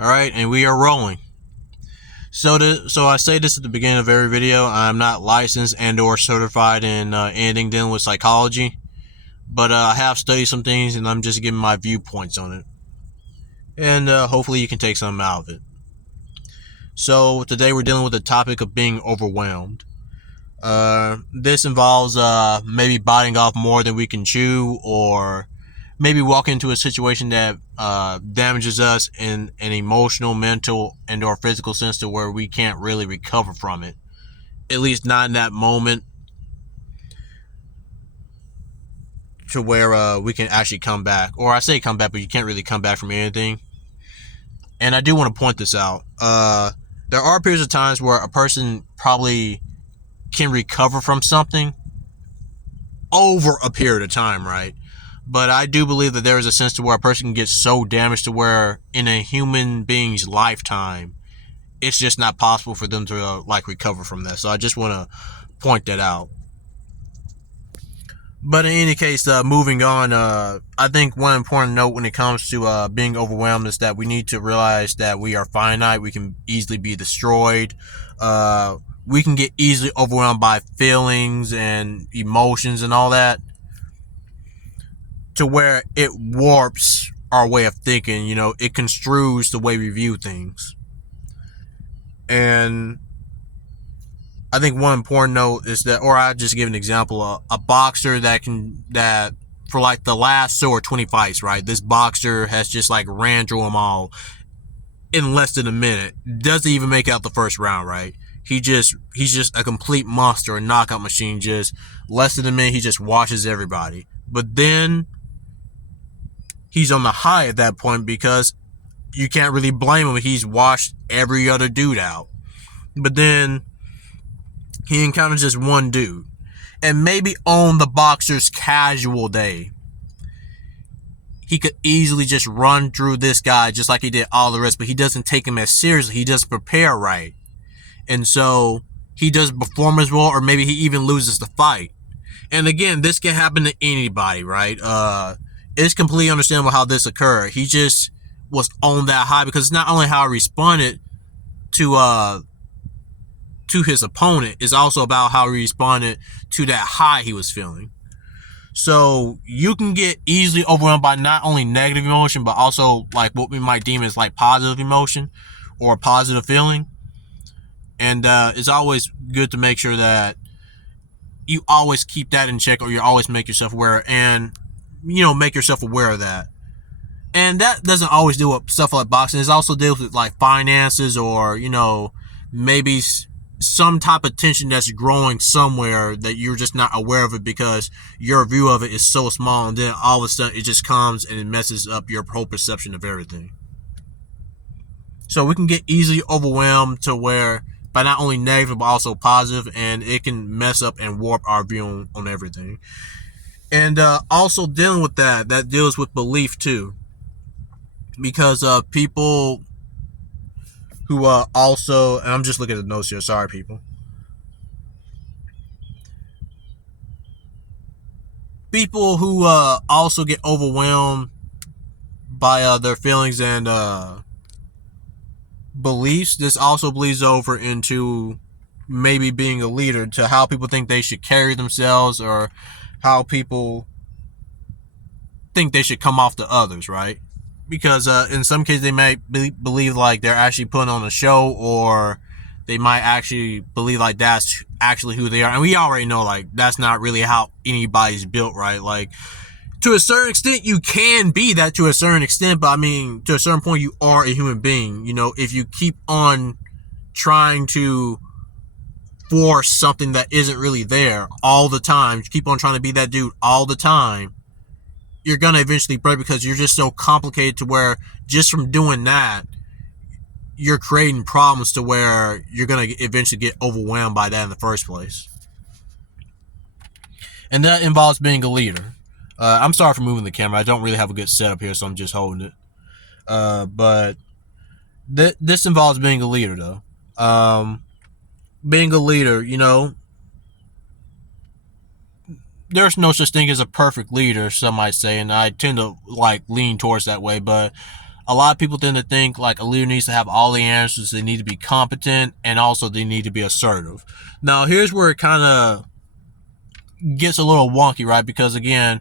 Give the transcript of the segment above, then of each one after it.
All right, and we are rolling. So I say this at the beginning of every video. I'm not licensed and/or certified in anything dealing with psychology, but I have studied some things, and I'm just giving my viewpoints on it, and hopefully you can take something out of it. So today we're dealing with the topic of being overwhelmed. This involves maybe biting off more than we can chew, or maybe walk into a situation that damages us in an emotional, mental, and or physical sense to where we can't really recover from it. At least not in that moment, to where we can actually come back. Or I say come back, but you can't really come back from anything. And I do want to point this out. There are periods of times where a person probably can recover from something over a period of time, right? But I do believe that there is a sense to where a person can get so damaged to where in a human being's lifetime, it's just not possible for them to recover from that. So I just want to point that out. But in any case, moving on, I think one important note when it comes to being overwhelmed is that we need to realize that we are finite. We can easily be destroyed. We can get easily overwhelmed by feelings and emotions and all that, to where it warps our way of thinking. It construes the way we view things. And I think one important note is that, or I just give an example, a boxer that for like the last 20 fights, right? This boxer has just ran through them all in less than a minute. Doesn't even make out the first round, right? He's just a complete monster, a knockout machine. Just less than a minute, he just washes everybody. But then he's on the high at that point because you can't really blame him. He's washed every other dude out. But then he encounters just one dude. And maybe on the boxer's casual day, he could easily just run through this guy just like he did all the rest, but he doesn't take him as seriously. He doesn't prepare right. And so he doesn't perform as well, or maybe he even loses the fight. And again, this can happen to anybody, right? It's completely understandable how this occurred. He just was on that high because it's not only how he responded to his opponent, it's also about how he responded to that high he was feeling. So you can get easily overwhelmed by not only negative emotion, but also what we might deem as positive emotion or positive feeling. And it's always good to make sure that you always keep that in check, or you always make yourself aware, and make yourself aware of that. And that doesn't always deal with stuff like boxing. It also deals with finances, or maybe some type of tension that's growing somewhere that you're just not aware of it because your view of it is so small, and then all of a sudden it just comes and it messes up your whole perception of everything. So we can get easily overwhelmed to where by not only negative but also positive, and it can mess up and warp our view on everything. And also dealing with that deals with belief too, because people who also, and I'm just looking at the notes here, sorry people who also get overwhelmed by their feelings and beliefs. This also bleeds over into maybe being a leader, to how people think they should carry themselves, or how people think they should come off to others, right? Because in some cases they might believe they're actually putting on a show, or they might actually believe that's actually who they are. And we already know that's not really how anybody's built, right? To a certain extent you can be that, to a certain extent, but I mean, to a certain point you are a human being. If you keep on trying to force something that isn't really there all the time, you keep on trying to be that dude all the time, you're gonna eventually break, because you're just so complicated to where just from doing that you're creating problems to where you're gonna eventually get overwhelmed by that in the first place. And that involves being a leader. I'm sorry for moving the camera. I don't really have a good setup here, so I'm just holding it. But this involves being a leader, though. Being a leader, there's no such thing as a perfect leader, some might say, and I tend to lean towards that way. But a lot of people tend to think like a leader needs to have all the answers. They need to be competent, and also they need to be assertive. Now, here's where it kind of gets a little wonky, right? Because again,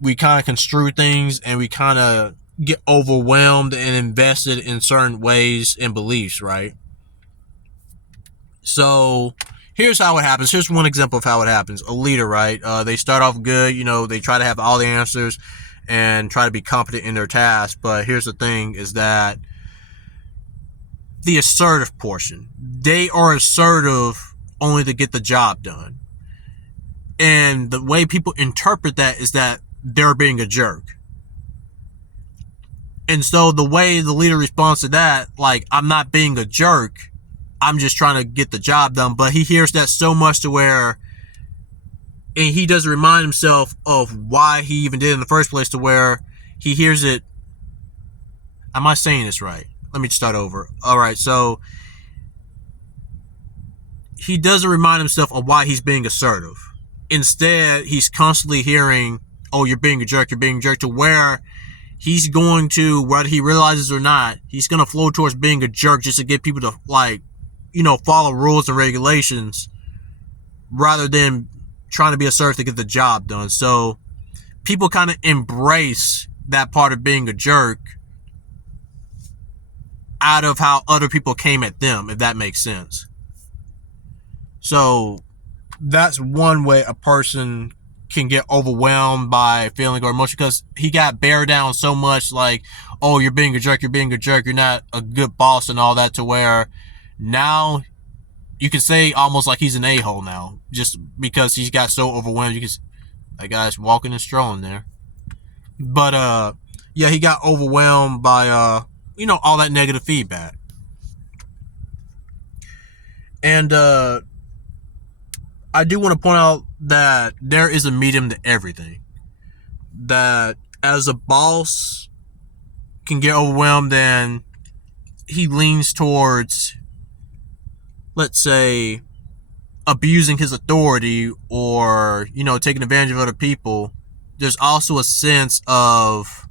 we kind of construe things and we kind of get overwhelmed and invested in certain ways and beliefs, right? So here's how it happens. Here's one example of how it happens. A leader, right? They start off good, they try to have all the answers and try to be competent in their task. But here's the thing is that the assertive portion, they are assertive only to get the job done. And the way people interpret that is that they're being a jerk. And so the way the leader responds to that, like, I'm not being a jerk, I'm just trying to get the job done. But he hears that so much to where, and he doesn't remind himself of why he even did it in the first place, to where he hears it. Am I saying this right? Let me start over. All right, so he doesn't remind himself of why he's being assertive. Instead, he's constantly hearing, oh, you're being a jerk, to where he's going to, whether he realizes or not, he's going to flow towards being a jerk just to get people to, like, follow rules and regulations rather than trying to be assertive to get the job done. So people kind of embrace that part of being a jerk out of how other people came at them, if that makes sense. So that's one way a person can get overwhelmed by feeling or emotion, because he got bear down so much, like, oh, you're being a jerk, you're not a good boss and all that, to where now you can say almost like he's an a-hole now, just because he's got so overwhelmed. You can, that guy's walking and strolling there. But yeah, he got overwhelmed by all that negative feedback. And I do want to point out that there is a medium to everything. That as a boss can get overwhelmed and he leans towards, let's say, abusing his authority or, taking advantage of other people, there's also a sense of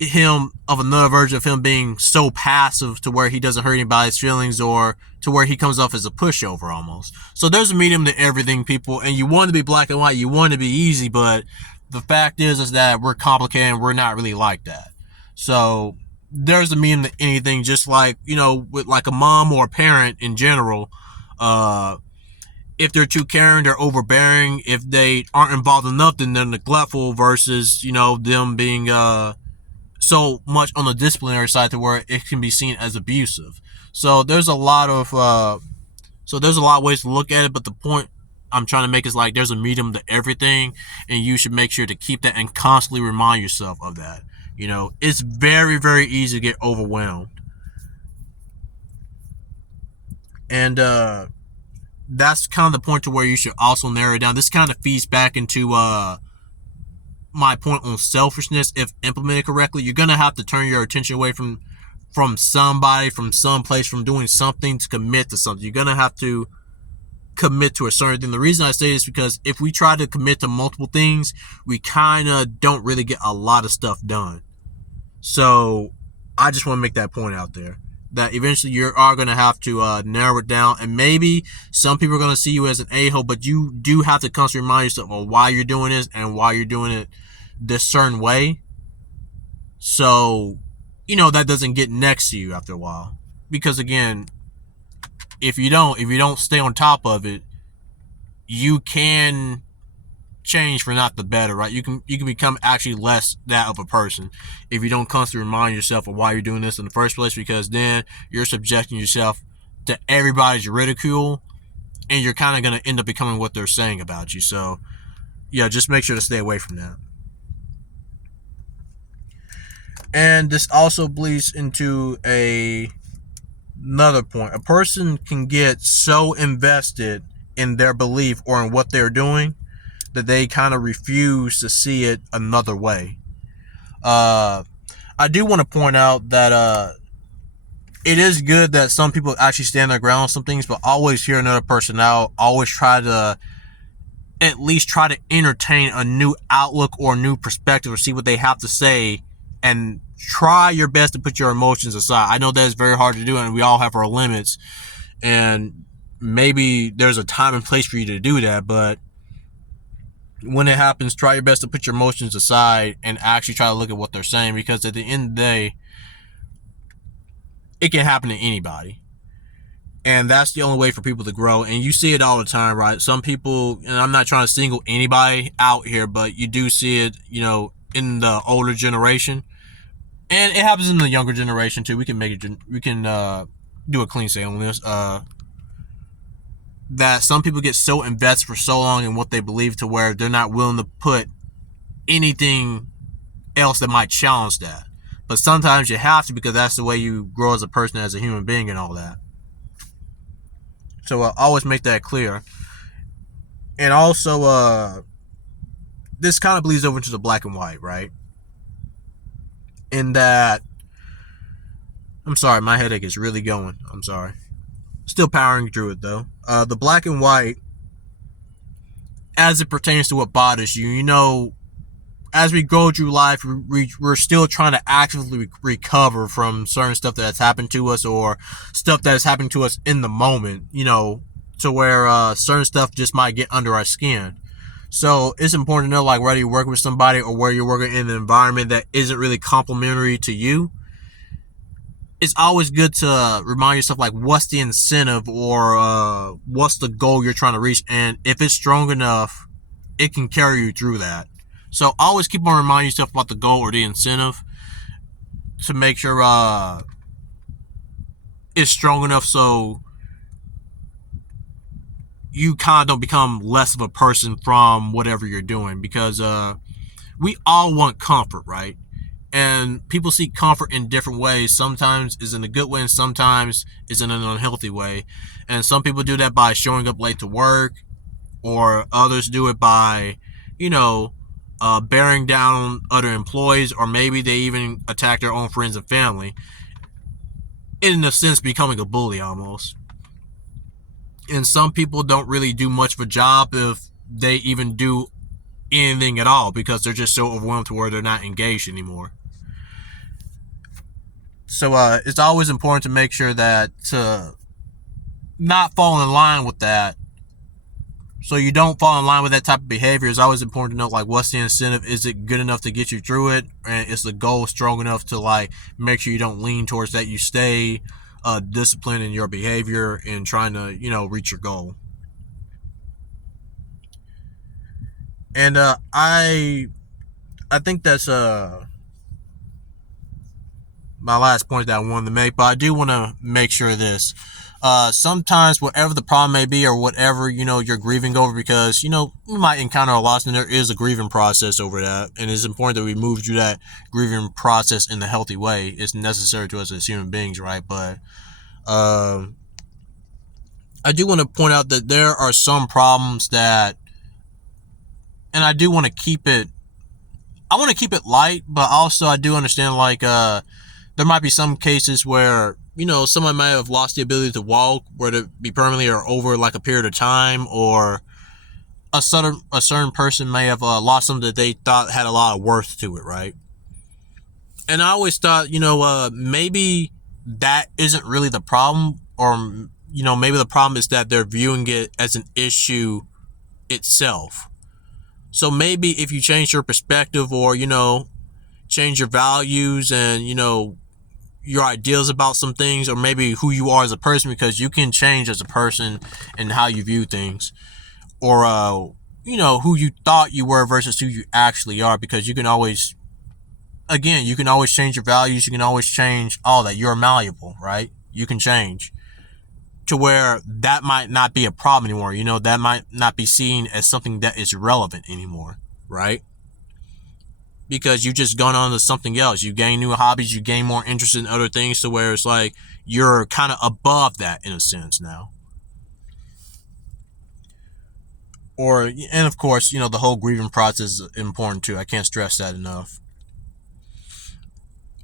another version of him being so passive to where he doesn't hurt anybody's feelings, or to where he comes off as a pushover almost. So there's a medium to everything, people, and you want to be black and white, you want to be easy, but the fact is that we're complicated and we're not really like that. So there's a medium to anything, just like, with like a mom or a parent in general. If they're too caring, they're overbearing. If they aren't involved enough, then they're neglectful, versus, them being so much on the disciplinary side to where it can be seen as abusive. So there's a lot of ways to look at it, but the point I'm trying to make is, like, there's a medium to everything, and you should make sure to keep that and constantly remind yourself of that. It's very, very easy to get overwhelmed. And that's kind of the point to where you should also narrow it down. This kind of feeds back into my point on selfishness. If implemented correctly, you're going to have to turn your attention away from somebody, from someplace, from doing something to commit to something. You're going to have to commit to a certain thing. The reason I say this is because if we try to commit to multiple things, we kind of don't really get a lot of stuff done. So I just want to make that point out there, that eventually you are going to have to narrow it down, and maybe some people are going to see you as an a-hole, but you do have to constantly remind yourself of why you're doing this and why you're doing it this certain way, so that doesn't get next to you after a while. Because again, if you don't stay on top of it, you can change for not the better, right? You can become actually less that of a person if you don't constantly remind yourself of why you're doing this in the first place, because then you're subjecting yourself to everybody's ridicule, and you're kind of going to end up becoming what they're saying about you. So yeah, just make sure to stay away from that. And this also bleeds into another point. A person can get so invested in their belief or in what they're doing that they kind of refuse to see it another way. I do want to point out that it is good that some people actually stand their ground on some things, but always hear another person out. Always try to at least try to entertain a new outlook or a new perspective, or see what they have to say, and try your best to put your emotions aside. I know that is very hard to do, and we all have our limits, and maybe there's a time and place for you to do that, but when it happens, try your best to put your emotions aside and actually try to look at what they're saying, because at the end of the day, it can happen to anybody. And that's the only way for people to grow. And you see it all the time, right? Some people, and I'm not trying to single anybody out here, but you do see it, in the older generation. And it happens in the younger generation too. We can do a clean sale on this. That some people get so invested for so long in what they believe to where they're not willing to put anything else that might challenge that. But sometimes you have to, because that's the way you grow as a person, as a human being, and all that. So always make that clear. And also, this kind of bleeds over into the black and white, right? In that, I'm sorry, my headache is really going. I'm sorry. Still powering through it though. The black and white, as it pertains to what bothers you, as we go through life, we're still trying to actively recover from certain stuff that has happened to us, or stuff that has happened to us in the moment, to where certain stuff just might get under our skin. So it's important to know, like, whether you're working with somebody or where you're working in an environment that isn't really complimentary to you, it's always good to remind yourself, like, what's the incentive, or what's the goal you're trying to reach, and if it's strong enough, it can carry you through that. So always keep on reminding yourself about the goal or the incentive to make sure it's strong enough so you kind of don't become less of a person from whatever you're doing, because we all want comfort, right? And people seek comfort in different ways. Sometimes is in a good way, and sometimes is in an unhealthy way. And some people do that by showing up late to work, or others do it by, bearing down other employees, or maybe they even attack their own friends and family. In a sense, becoming a bully almost. And some people don't really do much of a job if they even do anything at all, because they're just so overwhelmed to where they're not engaged anymore. So it's always important to make sure that to not fall in line with that. So you don't fall in line with that type of behavior. It's always important to know, like, what's the incentive? Is it good enough to get you through it? And is the goal strong enough to, like, make sure you don't lean towards that? You stay disciplined in your behavior and trying to, reach your goal. And I think that's my last point that I wanted to make, but I do want to make sure of this. Sometimes whatever the problem may be, or whatever, you're grieving over, because, we might encounter a loss, and there is a grieving process over that. And it's important that we move through that grieving process in a healthy way. It's necessary to us as human beings, right? But I do want to point out that there are some problems that, and I do want to keep it light, but also I do understand, like, there might be some cases where, someone might have lost the ability to walk, whether it be permanently or over like a period of time, or a certain person may have lost something that they thought had a lot of worth to it, right? And I always thought, maybe that isn't really the problem, or, maybe the problem is that they're viewing it as an issue itself. So maybe if you change your perspective, or, change your values and, your ideas about some things, or maybe who you are as a person, because you can change as a person and how you view things, or who you thought you were versus who you actually are, because you can always change your values, you can always change all that. You're malleable, right? You can change to where that might not be a problem anymore. That might not be seen as something that is relevant anymore, right? Because you just gone on to something else. You gain new hobbies, you gain more interest in other things, to where it's like you're kind of above that in a sense now. And of course, the whole grieving process is important too. I can't stress that enough.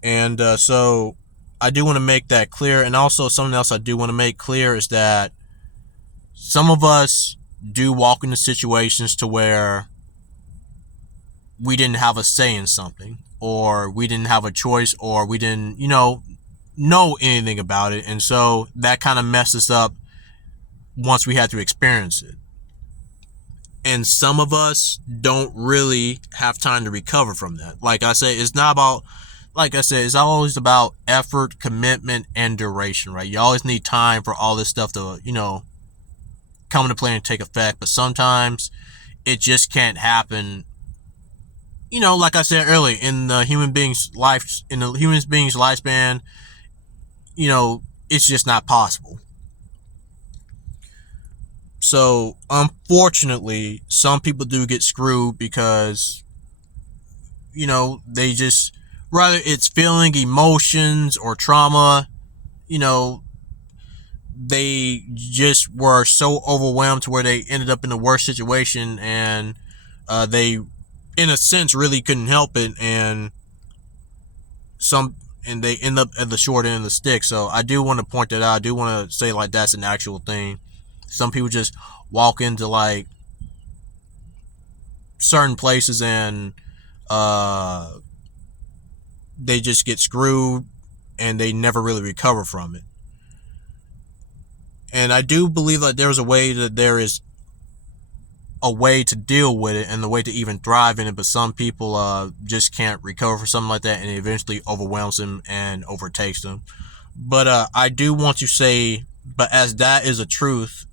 And so I do want to make that clear. And also something else I do want to make clear is that some of us do walk into situations to where we didn't have a say in something, or we didn't have a choice, or we didn't, know anything about it. And so that kind of messed us up once we had to experience it. And some of us don't really have time to recover from that. Like I said, it's always about effort, commitment, and duration, right? You always need time for all this stuff to, come into play and take effect. But sometimes it just can't happen. Like I said earlier, in the human being's lifespan, it's just not possible. So unfortunately, some people do get screwed because, they just, whether it's feeling emotions or trauma, you know, they just were so overwhelmed to where they ended up in the worst situation, and they, in a sense, really couldn't help it, and they end up at the short end of the stick. So I do want to point that out. I do want to say, like, that's an actual thing. Some people just walk into, like, certain places and they just get screwed and they never really recover from it. And I do believe that there is a way to deal with it and the way to even thrive in it, but some people just can't recover from something like that, and it eventually overwhelms them and overtakes them. But I do want to say, but as that is a truth,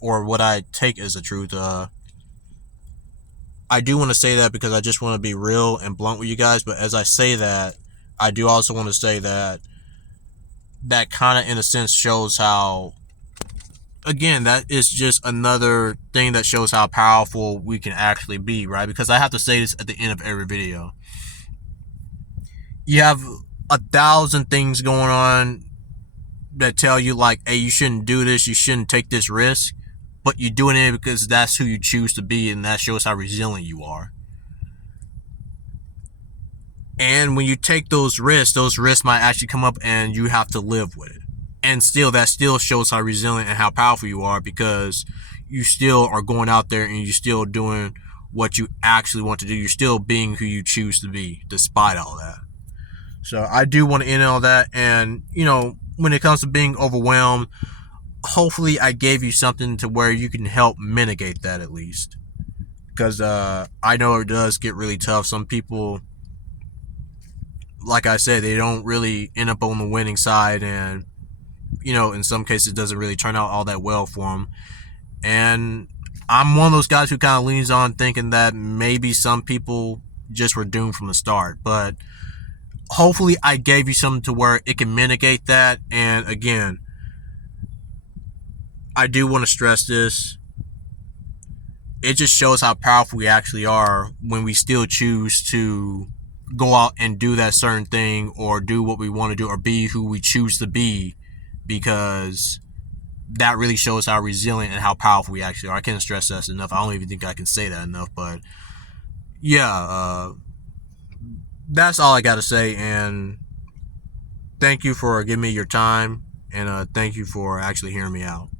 what I take as a truth, I do want to say that because I just want to be real and blunt with you guys. But as I say that, I do also want to say that kind of, in a sense, shows how, again, that is just another thing that shows how powerful we can actually be, right? Because I have to say this at the end of every video. You have 1,000 things going on that tell you, like, hey, you shouldn't do this, you shouldn't take this risk, but you're doing it because that's who you choose to be, and that shows how resilient you are. And when you take those risks might actually come up and you have to live with it. And still, that still shows how resilient and how powerful you are, because you still are going out there and you're still doing what you actually want to do. You're still being who you choose to be, despite all that. So I do want to end all that. And, when it comes to being overwhelmed, hopefully I gave you something to where you can help mitigate that, at least. Because I know it does get really tough. Some people, like I said, they don't really end up on the winning side, and in some cases it doesn't really turn out all that well for them. And I'm one of those guys who kind of leans on thinking that maybe some people just were doomed from the start. But hopefully I gave you something to where it can mitigate that. And again, I do want to stress this. It just shows how powerful we actually are when we still choose to go out and do that certain thing, or do what we want to do, or be who we choose to be, because that really shows how resilient and how powerful we actually are. I can't stress that enough. I don't even think I can say that enough. But yeah, that's all I got to say. And thank you for giving me your time, and thank you for actually hearing me out.